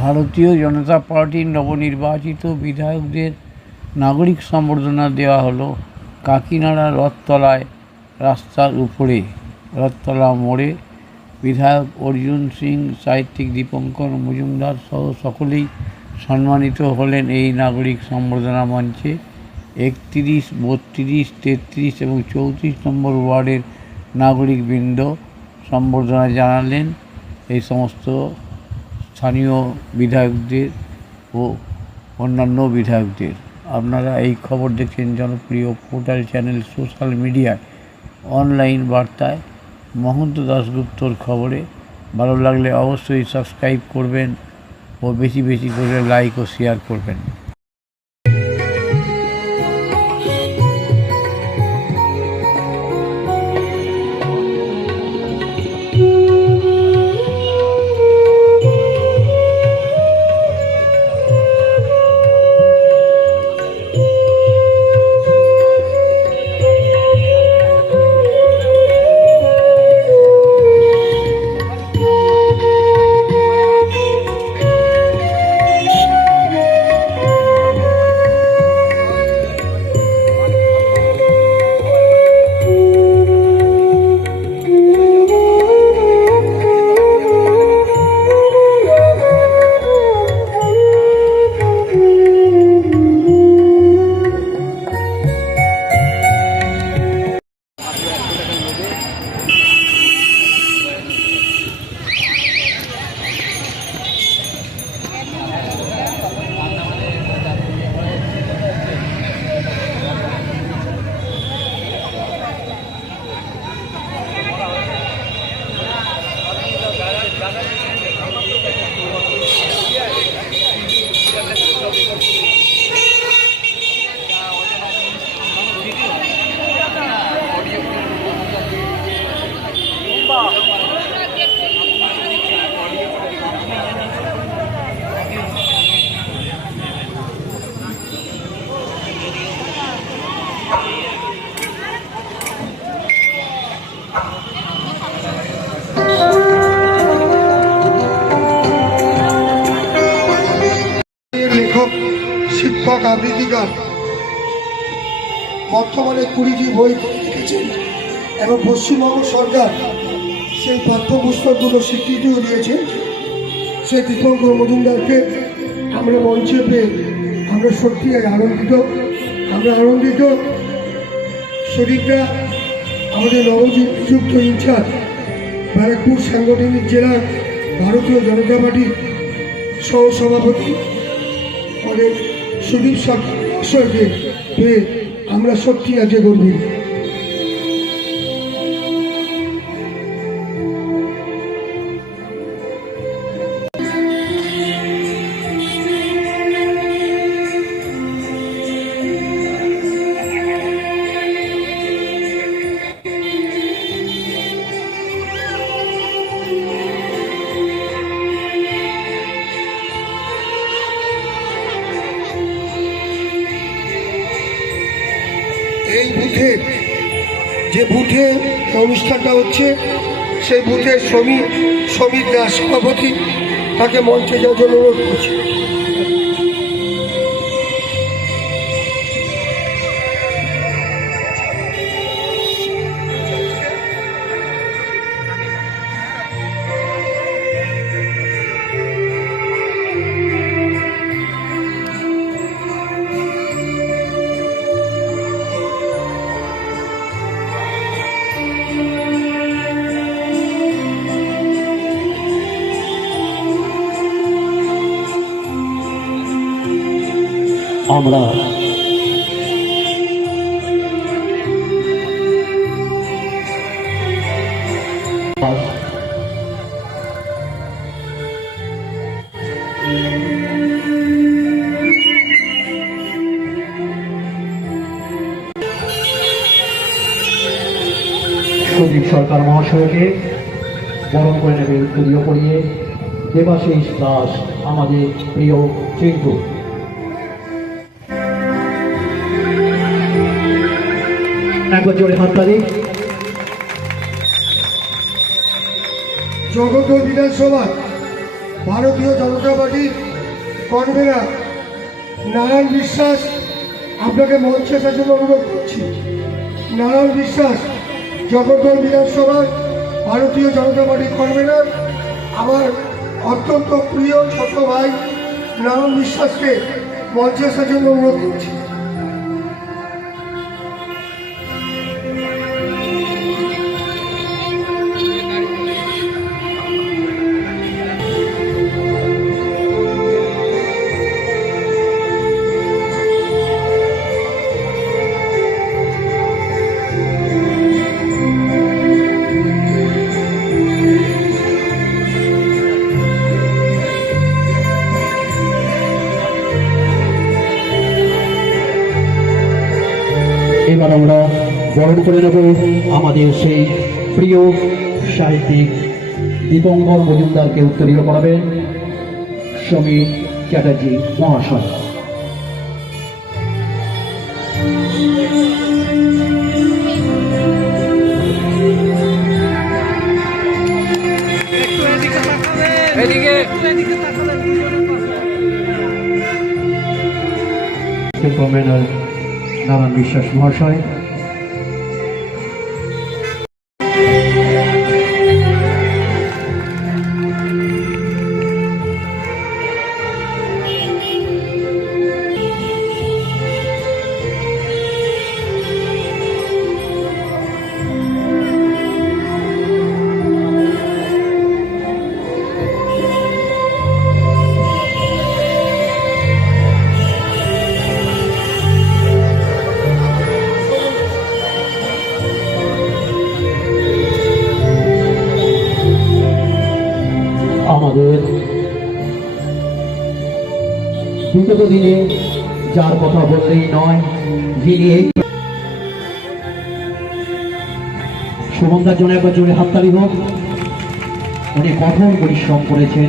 ভারতীয় জনতা পার্টির নবনির্বাচিত বিধায়কদের নাগরিক সম্বর্ধনা দেওয়া হলো কাকিনাড়া রথতলায় রাস্তার উপরে রথতলা মোড়ে। বিধায়ক অর্জুন সিং, সাহিত্যিক দীপঙ্কর মজুমদার সহ সকলেই সম্মানিত হলেন এই নাগরিক সম্বর্ধনা মঞ্চে। 31, 32, 33 এবং 34 নম্বর ওয়ার্ডের নাগরিকবৃন্দ সম্বর্ধনা জানালেন এই সমস্ত স্থানীয় বিধায়কদের ও অন্যান্য বিধায়কদের। আপনারা এই খবর দেখছেন জনপ্রিয় পোর্টাল চ্যানেল সোশ্যাল মিডিয়ায় অনলাইন বার্তায় মহন্ত দাশগুপ্তর খবরে। ভালো লাগলে অবশ্যই সাবস্ক্রাইব করবেন ও বেশি বেশি করে লাইক ও শেয়ার করবেন। লেখক, শিক্ষক, আবৃত্তিকার বর্তমানে 20টি বই লিখেছেন এবং পশ্চিমবঙ্গ সরকার সেই পাঠ্যপুস্তকগুলো স্বীকৃতিও দিয়েছে। সেই দীপঙ্কর মজুমদারকে আমরা মঞ্চে পেয়ে আমরা সত্যি আনন্দিত। শরীরটা আমাদের নবনিযুক্ত ইনচার্জ ব্যারাকপুর সাংগঠনিক জেলার ভারতীয় জনতা পার্টির সহসভাপতি আমাদের সুদীপ সরকারকে পেয়ে আমরা সত্যি আজকে গর্বিত। এই বুথে যে বুথে অনুষ্ঠানটা হচ্ছে সেই বুথের সমীর দাস সভাপতি, তাকে মঞ্চে যাওয়ার জন্য অনুরোধ করছি। আমরা সুদীপ সরকার মহাশয়কে বরণ করে নেবে উত্তরীয় পড়িয়ে দেবাশিস দাস, আমাদের প্রিয় চিন্তু। একবার জোরে হাততালি। জগৎ বিধানসভা ভারতীয় জনতা পার্টির কনভেনার নারায়ণ বিশ্বাস আপনাকে মঞ্চে আসার জন্য অনুরোধ করছি। নারায়ণ বিশ্বাস জগদ্দল বিধানসভার ভারতীয় জনতা পার্টির কনভেনার, আমার অত্যন্ত প্রিয় ছোট ভাই নারায়ণ বিশ্বাসকে মঞ্চে আসার জন্য অনুরোধ করছি। এবার আমরা বরণ করে নেব আমাদের সেই প্রিয় সাহিত্যিক দীপঙ্কর মজুমদারকে উত্তরীয় করাবেন সমীর চ্যাটার্জি মহাশয়। কনভেনার নারায়ণ বিশ্বাস মহাশয়। আমাদের বিগত দিনে যার কথা বললেই নয়, যিনি এই সুমন্দার জন্য একবার জোরে হাততালি হোক। উনি কঠোর পরিশ্রম করেছেন।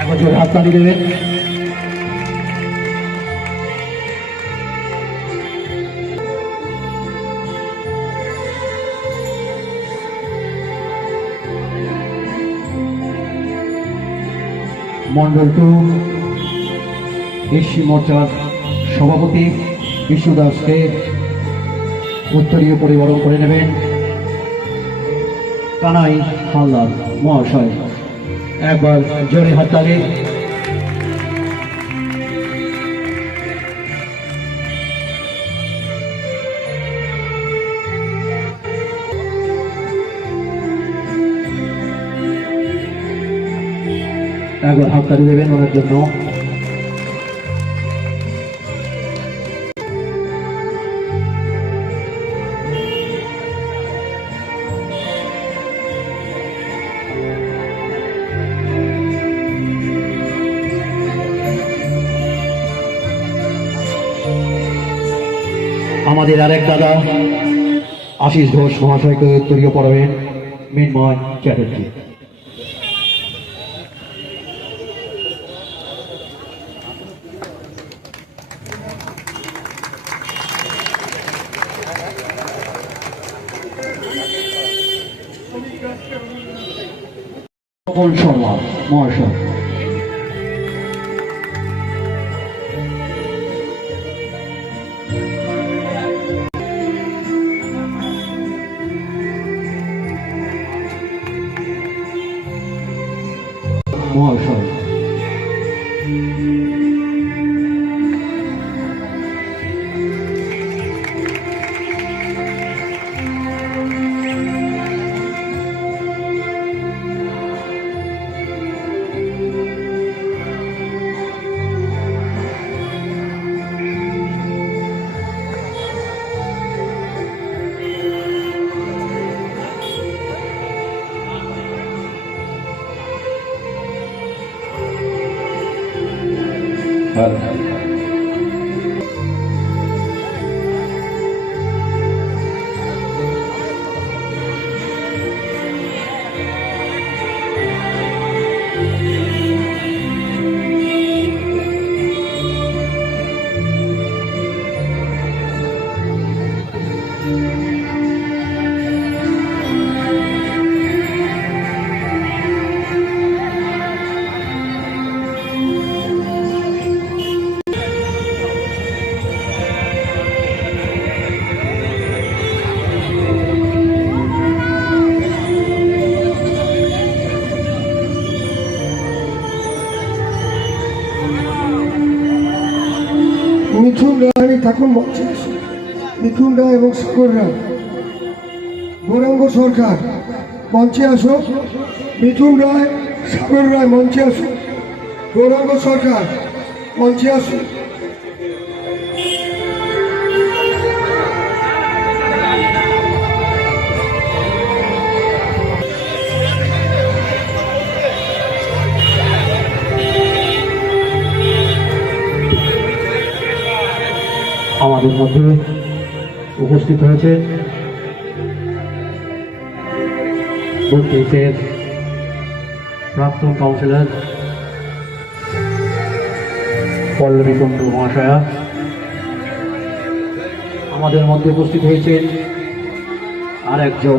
একবার জোরে হাততালি দেবেন। মন্ডল টু এসসি মোর্চার সভাপতি বিশু দাসকে উত্তরীয় পরিবরণ করে নেবেন কানাই হালদার মহাশয়। একবার জোরে হাততালি। একবার হাততালি দেবেন ওনার জন্য। আমাদের আরেক দাদা আশিস ঘোষ মহাশয়কে উত্তরীয় পড়াবেন মৃন্ময় চ্যাটার্জি। তপন শর্মা মহাশয়। মহাশয় মিঠুন রায় ঠাকুর মঞ্চে আসুন। মিঠুন রায় এবং সাগর রায়। গৌরাঙ্গ সরকার মঞ্চে আসো। মিঠুন রায়, সাগর রায় মঞ্চে আসুন। গৌরাঙ্গ সরকার মঞ্চে আসুন। আমাদের মধ্যে উপস্থিত হয়েছে বত্রিশের প্রাক্তন কাউন্সিলর পল্লবী কুণ্ডু মহাশয়া। আমাদের মধ্যে উপস্থিত হয়েছে আর একজন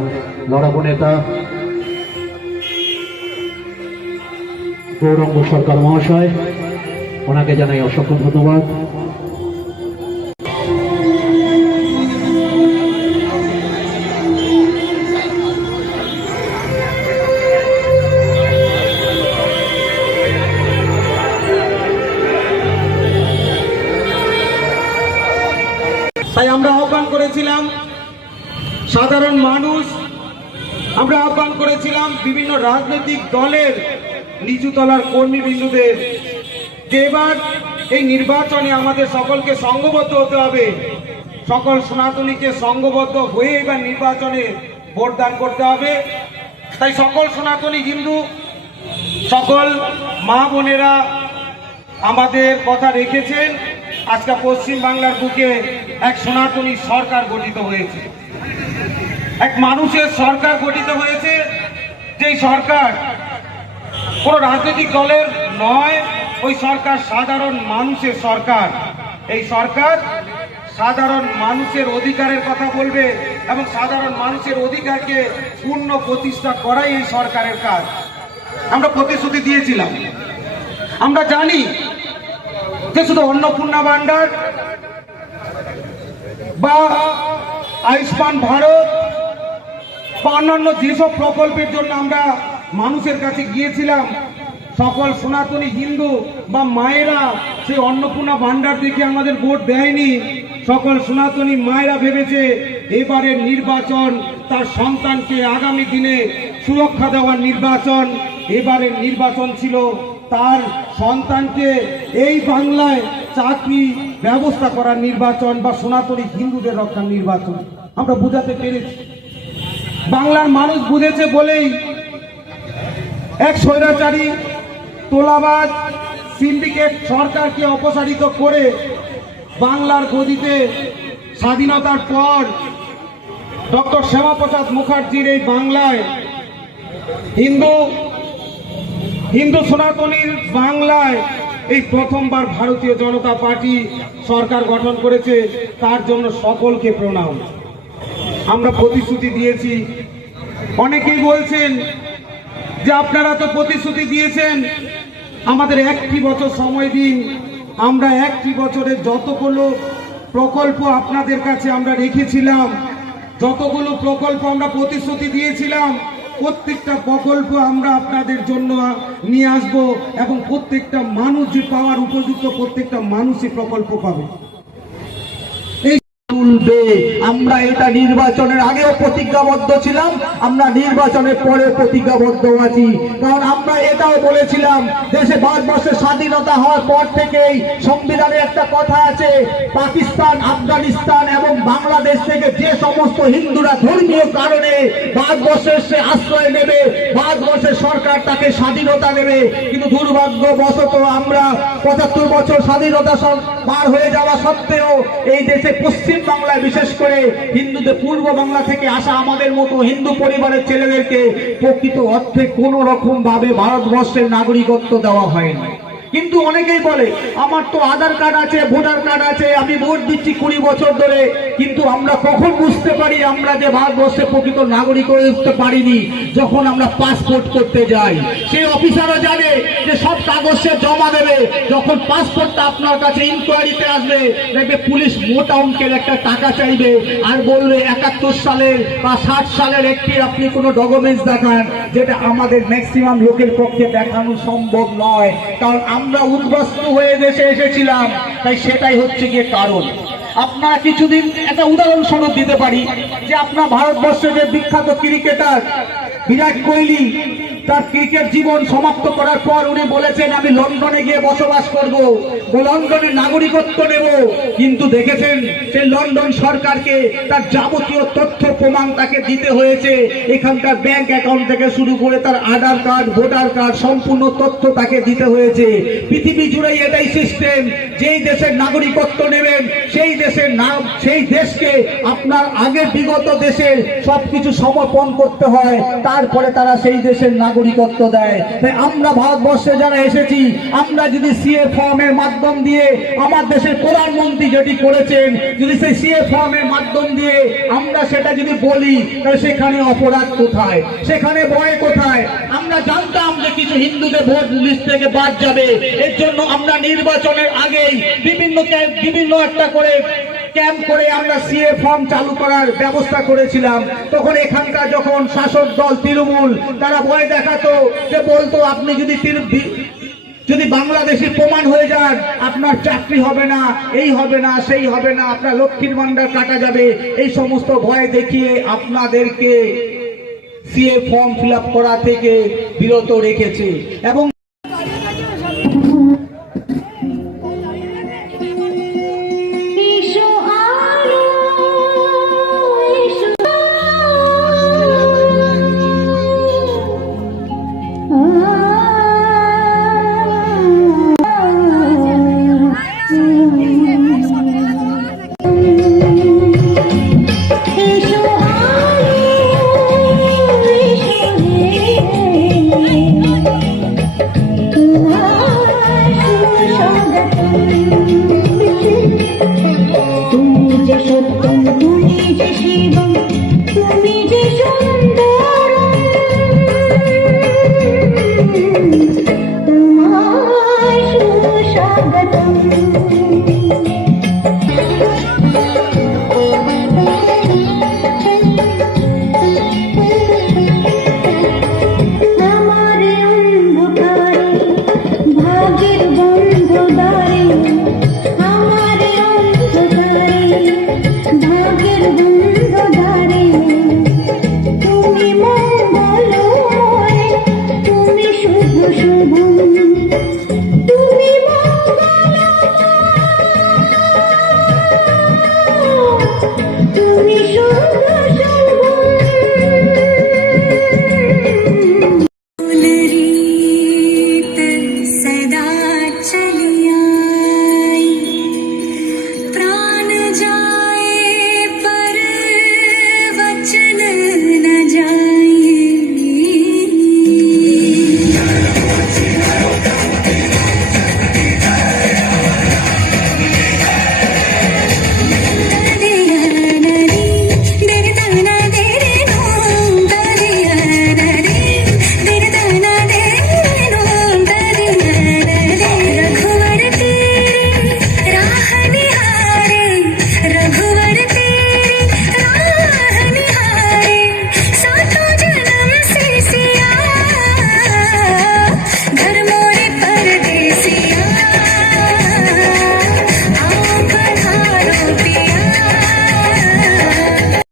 লড়াকু নেতা গৌরাঙ্গ সরকার মহাশয়। ওনাকে জানাই অসংখ্য ধন্যবাদ। তাই আমরা আহ্বান করেছিলাম সাধারণ মানুষ, আমরা আহ্বান করেছিলাম বিভিন্ন রাজনৈতিক দলের নিচুতলার কর্মীবৃন্দুদের যে এবার এই নির্বাচনে আমাদের সকলকে সংঘবদ্ধ হতে হবে, সকল সনাতনীকে সংঘবদ্ধ হয়ে এবার নির্বাচনে ভোটদান করতে হবে। তাই সকল সনাতনী হিন্দু, সকল মা বোনেরা আমাদের কথা রেখেছেন। আজকে পশ্চিম বাংলার বুকে এক সনাতনী সরকার গঠিত হয়েছে, এক মানুষের সরকার গঠিত হয়েছে। যেই সরকার কোন রাজনৈতিক দলের নয়, ওই সরকার সাধারণ মানুষের সরকার। এই সরকার সাধারণ মানুষের অধিকারের কথা বলবে এবং সাধারণ মানুষের অধিকারকে পূর্ণ প্রতিষ্ঠা করাই এই সরকারের কাজ। আমরা প্রতিশ্রুতি দিয়েছিলাম। আমরা জানি যে শুধু অন্নপূর্ণা ভান্ডার বা আয়ুষ্মান ভারত বা অন্যান্য যেসব প্রকল্পের জন্য আমরা মানুষের কাছে গিয়েছিলাম, সকল সনাতনী হিন্দু বা মায়েরা সেই অন্নপূর্ণা ভান্ডার দেখে আমাদের ভোট দেয়নি। সকল সনাতনী মায়েরা ভেবেছে এবারের নির্বাচন তার সন্তানকে আগামী দিনে সুরক্ষা দেওয়ার নির্বাচন। এবারের নির্বাচন ছিল তার সন্তানকে এই বাংলায় চাকরি ব্যবস্থা করার নির্বাচন বা সনাতনী হিন্দুদের রক্ষার নির্বাচন। আমরা বুঝাতে পেরেছি, বাংলার মানুষ বুঝেছে বলেই এক স্বৈরাচারী তোলাবাজ সিন্ডিকেট সরকারকে অপসারিত করে বাংলার গদিতে স্বাধীনতার পর ডক্টর শ্যামাপ্রসাদ মুখার্জির এই বাংলায় হিন্দু সনাতনীর বাংলায় এই প্রথমবার ভারতীয় জনতা পার্টি সরকার গঠন করেছে। তার জন্য সকলকে প্রণাম। আমরা প্রতিশ্রুতি দিয়েছি। অনেকেই বলছেন যে আপনারা তো প্রতিশ্রুতি দিয়েছেন, আমাদের একটি বছর সময় দিন। আমরা একটি বছরের যতগুলো প্রকল্প আপনাদের কাছে আমরা রেখেছিলাম, যতগুলো প্রকল্প আমরা প্রতিশ্রুতি দিয়েছিলাম, প্রত্যেকটা প্রকল্প আমরা আপনাদের জন্য নিয়ে আসব এবং প্রত্যেকটা মানুষ যে পাওয়ার উপযুক্ত প্রত্যেকটা মানুষই প্রকল্প পাবে। তুলবে। আমরা এটা নির্বাচনের আগেও প্রতিজ্ঞাবদ্ধ ছিলাম, আমরা নির্বাচনের পরে প্রতিজ্ঞাবদ্ধ আছি। কারণ আমরা এটাও বলেছিলাম, দেশে ভারতবর্ষের স্বাধীনতা হওয়ার পর থেকেই সংবিধানে একটা কথা আছে, পাকিস্তান, আফগানিস্তান এবং বাংলাদেশ থেকে যে সমস্ত হিন্দুরা ধর্মীয় কারণে ভারতবর্ষের সে আশ্রয় নেবে, ভারতবর্ষের সরকার তাকে স্বাধীনতা দেবে। কিন্তু দুর্ভাগ্যবশত আমরা ৭৫ বছর স্বাধীনতা পার হয়ে যাওয়া সত্ত্বেও এই দেশে পশ্চিম বাংলায় বিশেষ করে হিন্দুদের পূর্ব বাংলা থেকে আসা আমাদের মতো হিন্দু পরিবারের ছেলেদেরকে প্রকৃত অর্থে কোন রকম ভাবে ভারতবর্ষের নাগরিকত্ব দেওয়া হয়নি। কিন্তু অনেকেই বলে আমার তো আধার কার্ড আছে, ভোটার কার্ড আছে, আমি ভোট দিচ্ছি ২০ বছর ধরে। কিন্তু আমরা কখন বুঝতে পারি আমরা যে ভারতবর্ষের প্রকৃত নাগরিক হয়ে উঠতে পারিনি? যখন আমরা পাসপোর্ট করতে যাই, সেই অফিসারও জানে যে সব কাগজ সে জমা দেবে, যখন পাসপোর্টটা আপনার কাছে ইনকোয়ারিতে আসবে দেখবে পুলিশ মোটা অঙ্কের একটা টাকা চাইবে আর বলবে ৭১ সালের বা ৬০ সালের একটি আপনি কোনো ডকুমেন্টস দেখান, যেটা আমাদের ম্যাক্সিমাম লোকের পক্ষে দেখানো সম্ভব নয়। কারণ আমরা উদ্বাস্তু হয়ে দেশে এসেছিলাম, তাই সেটাই হচ্ছে গিয়ে কারণ। আপনারা কিছুদিন একটা উদাহরণস্বরূপ দিতে পারি যে আপনার ভারতবর্ষের যে বিখ্যাত ক্রিকেটার বিরাট কোহলি, তার ক্রিকেট জীবন সমাপ্ত করার পর উনি বলেছেন আমি লন্ডনে গিয়ে বসবাস করব, লন্ডনে নাগরিকত্ব নেব। কিন্তু দেখেছেন সেই লন্ডন সরকারকে তার যাবতীয় তথ্য প্রমাণ তাকে দিতে হয়েছে। এখানকার ব্যাংক অ্যাকাউন্ট থেকে শুরু করে তার আধার কার্ড, ভোটার কার্ড, সম্পূর্ণ তথ্য তাকে দিতে হয়েছে। পৃথিবী জুড়ে এটাই সিস্টেম, যেই দেশের নাগরিকত্ব নেবেন সেই দেশকে আপনার আগে বিগত দেশের সবকিছু সমর্পণ করতে হয়, তারপরে তারা সেই দেশের নাগরিকত্ব দেয়। তাই আমরা ভারতবর্ষে যারা এসেছি, আমরা যদি সিএ ফর্মের মাধ্যম দিয়ে আমার দেশের প্রধানমন্ত্রী যেটি করেছেন, যদি সেই সিএ ফর্মের মাধ্যম দিয়ে আমরা সেটা যদি বলি, তাহলে সেখানে অপরাধ কোথায়, সেখানে ভয় কোথায়? আমরা জানতাম যে কিছু হিন্দুদের ভোট লিস্ট থেকে বাদ যাবে, এর জন্য আমরা নির্বাচনের আগেই বিভিন্ন একটা করে ক্যাম্প করে আমরা সিএ ফর্ম চালু করার ব্যবস্থা করেছিলাম। তখন এখানকার যখন শাসক দল তৃণমূল, তারা ভয় দেখাতো, যে বলতো আপনি যদি বাংলাদেশি প্রমাণ হয়ে যান আপনার চাকরি হবে না, এই হবে না, সেই হবে না, আপনার লক্ষ্মীর ভান্ডার কাটা যাবে, এই সমস্ত ভয় দেখিয়ে আপনাদেরকে সিএ ফর্ম ফিল আপ করা থেকে বিরত রেখেছে। এবং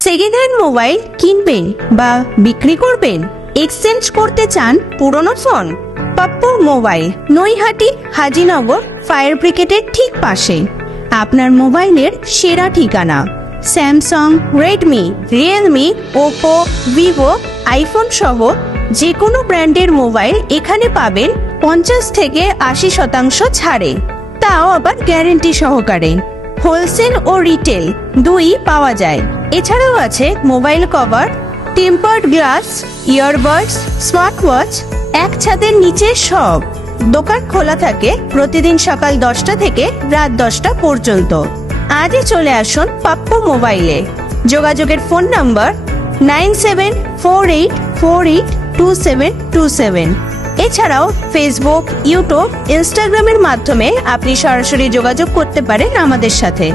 সেকেন্ড হ্যান্ড মোবাইল কিনবেন বা বিক্রি করবেন, এক্সচেঞ্জ করতে চান পুরনো phone? Pappu mobile, Naihati Hazinagar fire ব্রিগেডের ঠিক পাশে আপনার মোবাইলের সেরা ঠিকানা। Samsung, Redmi, Realme, Oppo, Vivo, iPhone সহ যে কোনো ব্র্যান্ডের মোবাইল এখানে পাবেন 50 থেকে 80% ছাড়ে, তাও আবার গ্যারেন্টি সহকারে। হোলসেল ও রিটেল দুই পাওয়া যায়। এছাড়াও আছে mobile cover, tempered glass, earbuds, smart watch, এক ছাদের নিচে সব। দোকান খোলা থাকে প্রতিদিন সকাল 10টা থেকে রাত 10টা পর্যন্ত। আজই চলে আসুন পাপ্পু মোবাইলে। যোগাযোগের ফোন নাম্বার 9748482727। এছাড়াও ফেসবুক, ইউটিউব, ইনস্টাগ্রামের মাধ্যমে আপনি সরাসরি যোগাযোগ করতে পারেন আমাদের সাথে।